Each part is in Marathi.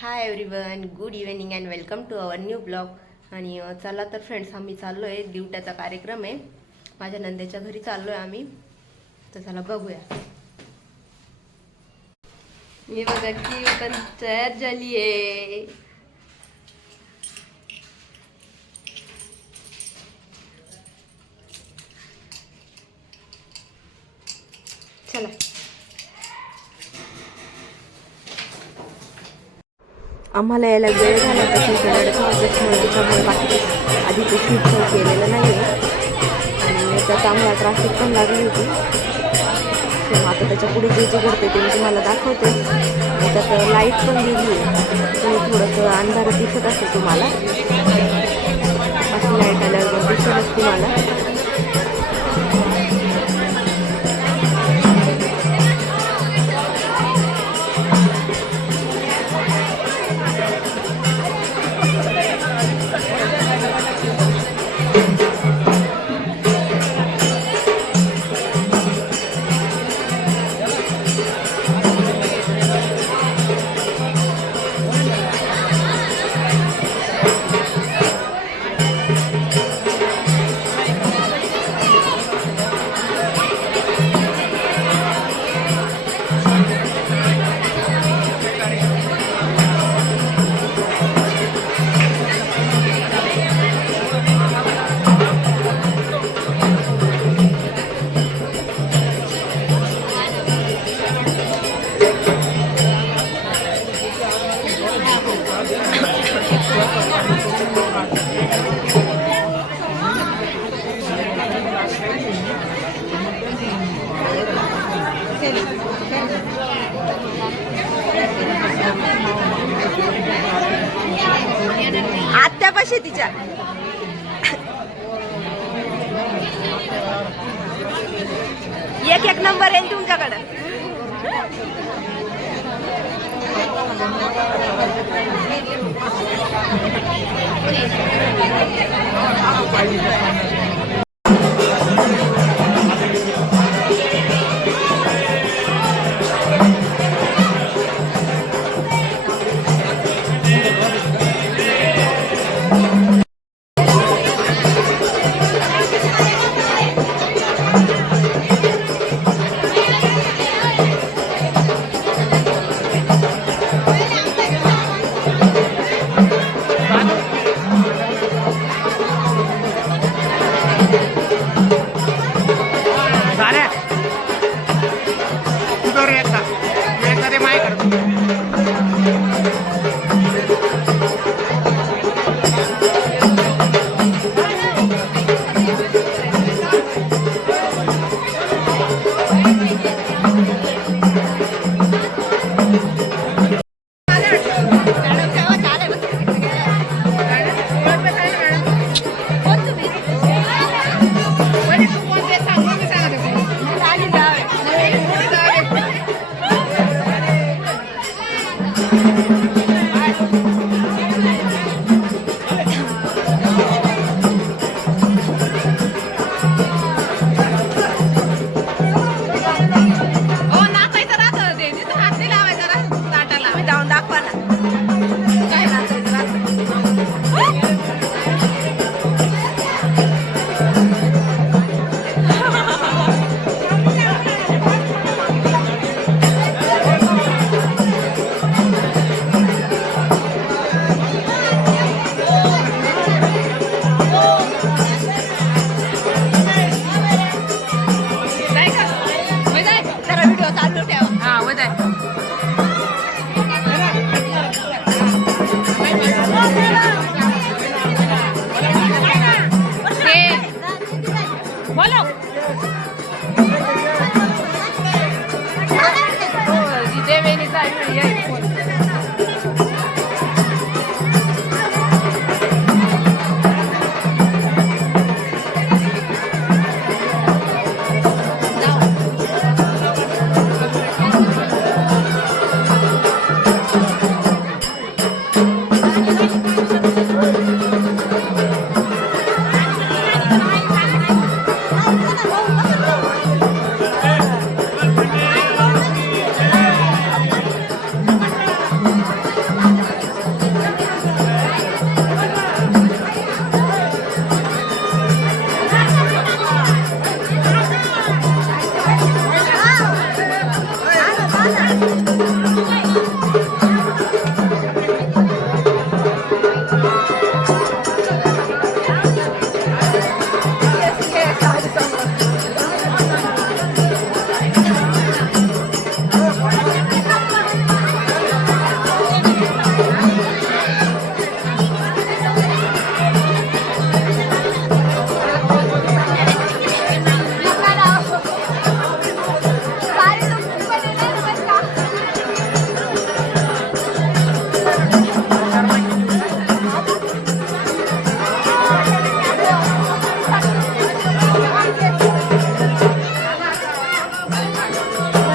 Hi everyone good evening and welcome to our new blog आणि चला तर फ्रेंड्स आम्ही चाललो आहे दिवट्याचा कार्यक्रम आहे. माझ्या नंदेच्या घरी चाललो आहे आम्ही. तर चला बघूया. मी बघा की पण तयार झाली आहे चला. आम्हाला यायला वेळ झाला तशी त्याच्यामुळे बाकी आधी ते शूट केलेलं नाही आणि त्यात आम्हाला ट्रॅफिक पण लागली होती. तर आता त्याच्या पुढे जे जे घडते ते मी तुम्हाला दाखवते. त्यात लाइट पण दिली आहे. तुम्ही थोडंसं अंधार दिसत असेल तुम्हाला. अशी लाइट आल्यावर असते तुम्हाला.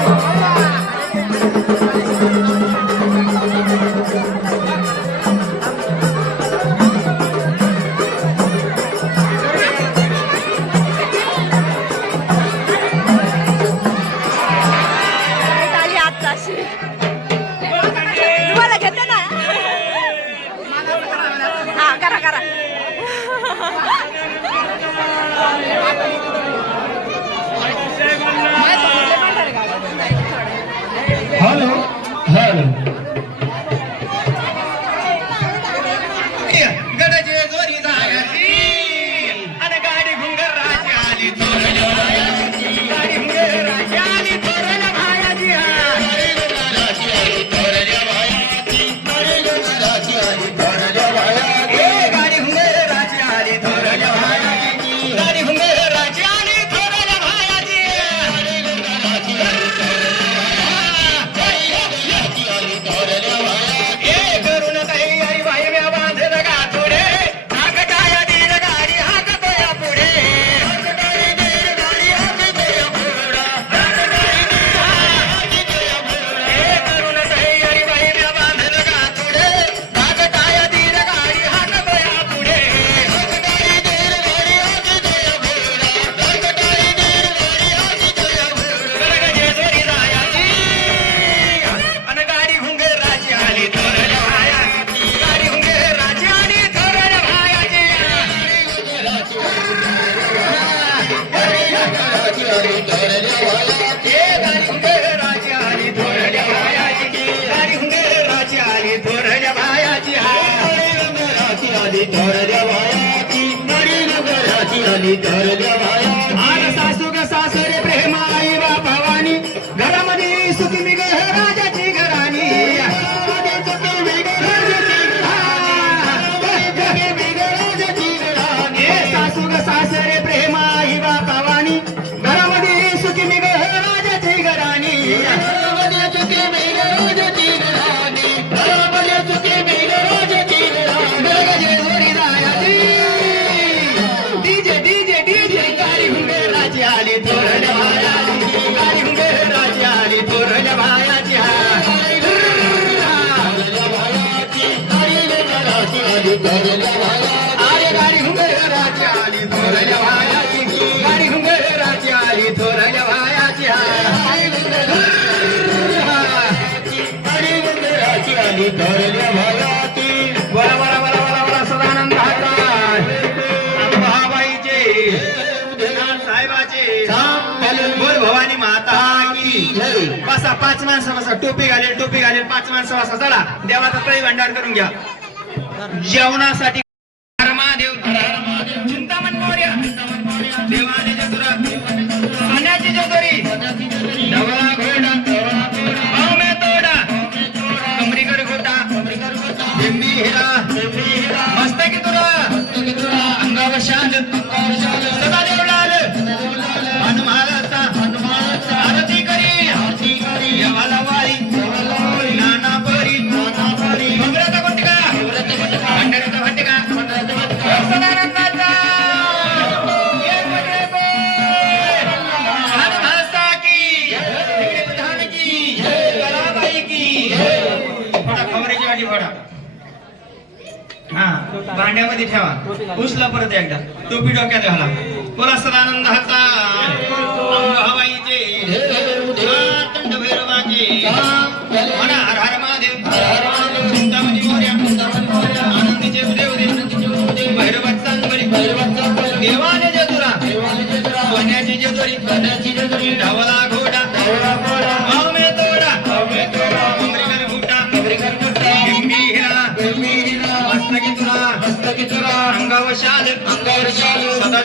Bye. भवानी माता पाच माणसं टोपी घालेल टोपी घालेल पाच माणसं बसा चला. देवाचा तळी भंडार करून घ्या. जेवणासाठी मांड्यामध्ये ठेवा. उसला परत एकदा. टोपी डोक्यात घाला. पुरा सदानंद हाता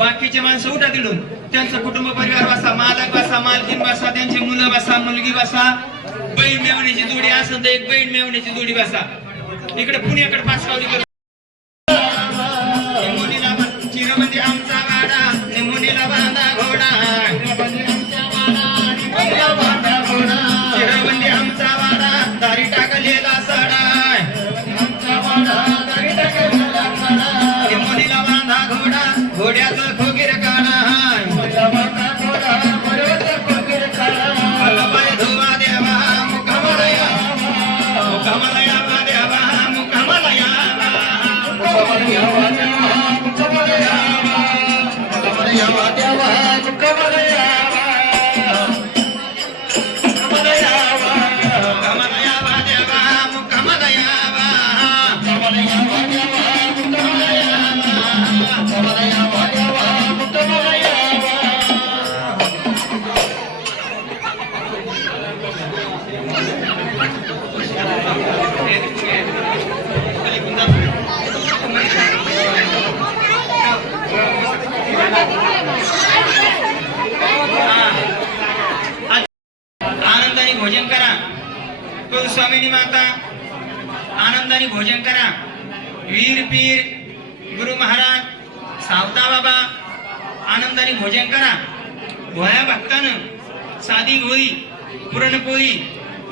बाकीचे माणसं उठा तिडून. त्यांचं कुटुंब परिवार बसा मालक बसा मालकीन बसा त्यांची मुलं बसा मुलगी बसा. बहीण मेवण्याची जोडी असेल तर एक बहीण मेवण्याची जोडी बसा. इकडे पुण्याकडे पाच पावली घोड्याचं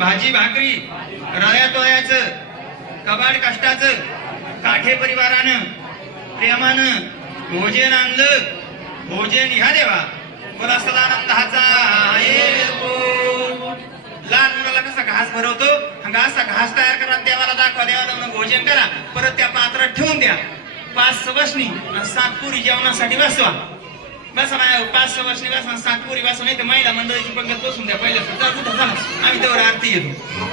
भाजी भाकरी रळ्या तोळ्याचं कबाड कष्टाचं काठे परिवारानं प्रेमानं भोजन आणलं. भोजन ह्या देवा. बोला सदानंदाचा लहान मुलाला कसा घास भरवतो? हा घास घास तयार करा देवाला दाखवा देवाला भोजन करा. परत त्या पात्रात ठेवून द्या. पाच सवासनी सातपुरी जेवणासाठी बसवा बसा माझ्या पाच सवसनी बसा आणि सात पुरी बसवा नाही तर महिला मंडळीची पंगत बसून द्या पहिल्या कुठं आम्ही तेवढं आरती घेतो.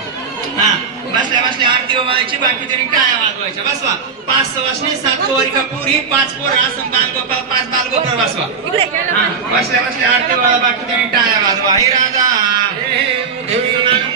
हा बसल्या बसल्या आरती वाजवायची बाकी तरी काय वाजवायच्या बसवा. पाच सवासनी सात पोरी का पुरी पाच पोर असं बालगोपाल पाच बालगोपाल बसवा. हा बसल्या बसल्या आरती वाजवा बाकी तरी टाळ्या वाजवा हे राजा सोनानंदीचा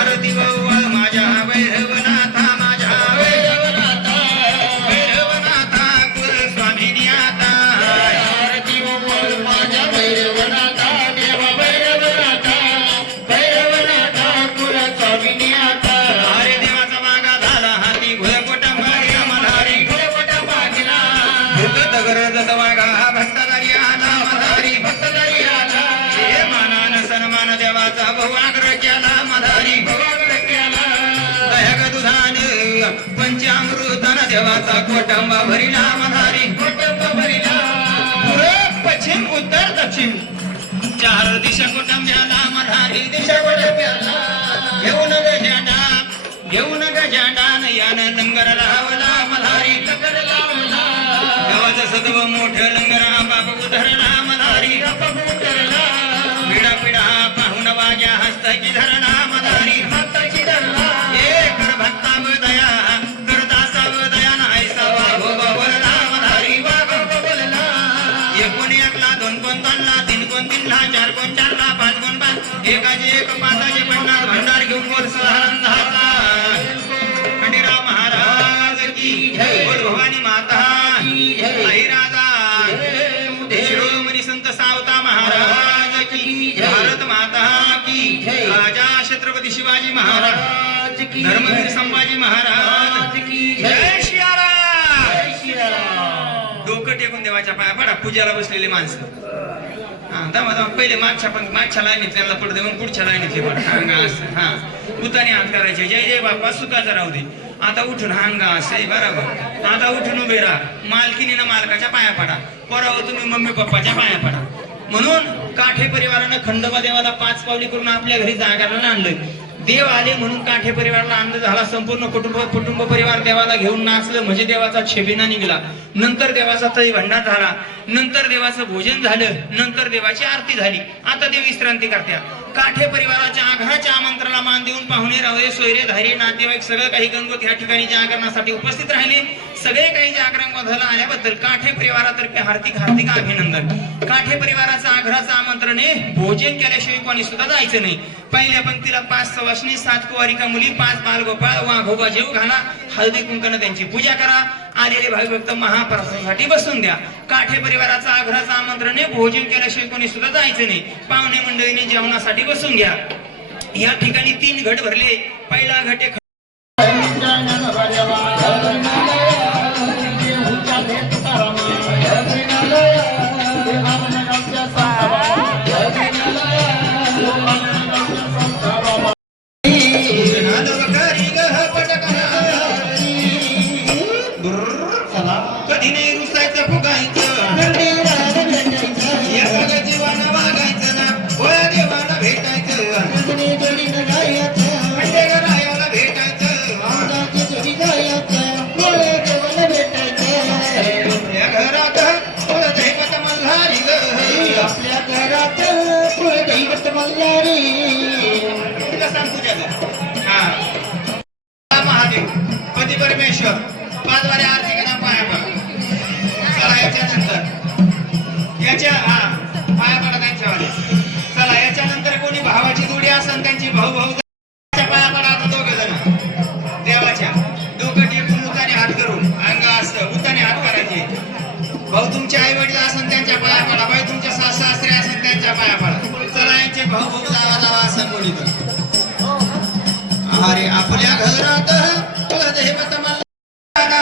आरती वव्वाळ माझ्या देवाचा कोटंबा भरिला मल्हारी पूर्व पश्चिम उत्तर दक्षिण. चार दिशा कुटुंब्याला मल्हारी दिशा कुटुंब्याला. घेऊन गजांडा घेऊन गजांडा यानं लंगर लावला मल्हारी लंगर लावला. गावाचं सदव मोठं लंगर बाप उधरला मल्हारी पिढा पिढा पाहुण वाग्या हस्तकी धरणा पाचाचे पन्नास भंडार घेऊन बोल सदानंदाचा खंडीराव महाराज की बोल भवानी माता आई राजा शिरोमणी संत सावता महाराज की भारत माता की राजा छत्रपती शिवाजी महाराज धर्मवीर संभाजी महाराज की जय. डोकं टेकून देवाच्या पाया पडा. पूजाला बसलेले माणसं. दमा दमा पहिले मागच्या पण मागच्या लाईनीत त्यांना पडते मग पुढच्या लाईनीतले पड हांगा असं हा. उताने हात करायचे. जय जय बाप्पा सुखाचा राहू दे. आता उठून हांगा असं बरोबर. आता उठून उभे राहा. मालकीने ना मालकाच्या पाया पडा. पोरावर तुम्ही मम्मी पप्पाच्या पाया पडा. म्हणून काठे परिवारानं खंडोबा देवाला पाच पावली करून आपल्या घरी जागायला आणलं देव आले म्हणून काठे परिवाराला आनंद झाला. संपूर्ण कुटुंब कुटुंब परिवार देवाला घेऊन नाचलं. म्हणजे देवाचा छेबिना निघाला. नंतर देवाचा तरी भंडार झाला. नंतर देवाचं भोजन झालं नंतर देवाची आरती झाली. आता देव विश्रांती करत्या. काठे परिवाराच्या आघाच्या आमंत्रणाला मान देऊन पाहुणे रावळे सोयरे धारे नातेवाईक सगळं काही गंगोत या ठिकाणी जागरणासाठी उपस्थित राहिले. सगळे काही जागरण गोंधळाला आल्याबद्दल काठे परिवारातर्फे हार्दिक हार्दिक अभिनंदन. काठे परिवाराचं आग्रहाचं आमंत्रण आहे भोजन केल्याशिवाय कोणी सुद्धा जायचं नाही. पहिल्या पंक्तीला पाच सवासनी सात कुवारिका मुली पाच बालगोपाळ वाघोबा जेव घाला हळदी कुंकन त्यांची पूजा करा. आलेले भाविभक्त महाप्रसादासाठी बसून द्या. काठे परिवाराचा आग्रहाचं आमंत्रण आहे. भोजन केल्याशिवाय कोणी सुद्धा जायचं नाही. पाहुणे मंडळीने जेवणासाठी बसून घ्या. या ठिकाणी तीन घट भरले. पहिला घट पाया पडा. भाऊ भाऊ जावा जावा असं बोलित अरे आपल्या घरात देवत मला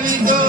vida.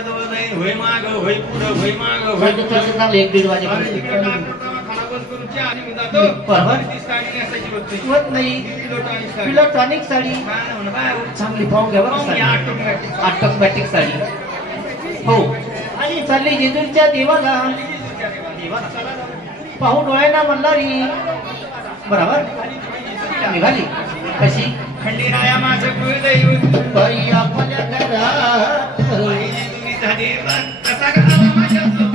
घेईन कपाटाजवळ जाईन होय माग होय पुढं होय माग होय पुढं. तसं चांगलं एक दीड आणि तिकडे वाजेपर्यंत डॉक्टर दवाखाना बंद करून चहा आणि मी जातो बरोबर. ती साडी नेसायची होत नाही. होत नाही इलेक्ट्रॉनिक साडी. इलेक्ट्रॉनिक साडी काय? चांगली पाहून घ्या बरं साडी. ऑटोमॅटिक साडी हो आणि चालली जेजूरच्या देवाला पाहून डोळ्यांना मल्हारी बरोबर निघाली कशी खंडीराया माझं कुलदैवत. बाई आपल्या घरात बाई तुम्ही झाले बा-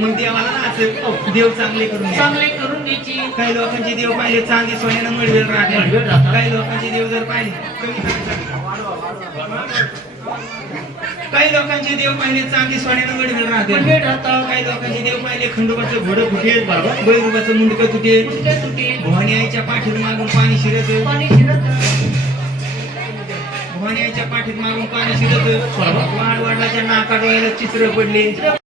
मग देवाला नाच देव चांगले करून. चांगले करून द्यायची काही लोकांचे देव पाहिले चांदी सोन्यानं मिळवेल राहते. काही लोकांचे देव जर पाहिले कमी. काही लोकांचे देव पाहिले चांदी सोन्यानं मिळवेल राहते. राहतात. काही लोकांचे देव पाहिले खंडोबाचं घोडं फुटेल बैरुबाचं मुंडकं तुटेल भवानी आईच्या पाठीत मागून पाणी शिरत पाणी शिरत भवानी आईच्या पाठीत मागून पाणी शिरत वाढ वाढाच्या नाका डोळ्याला चित्र पडले.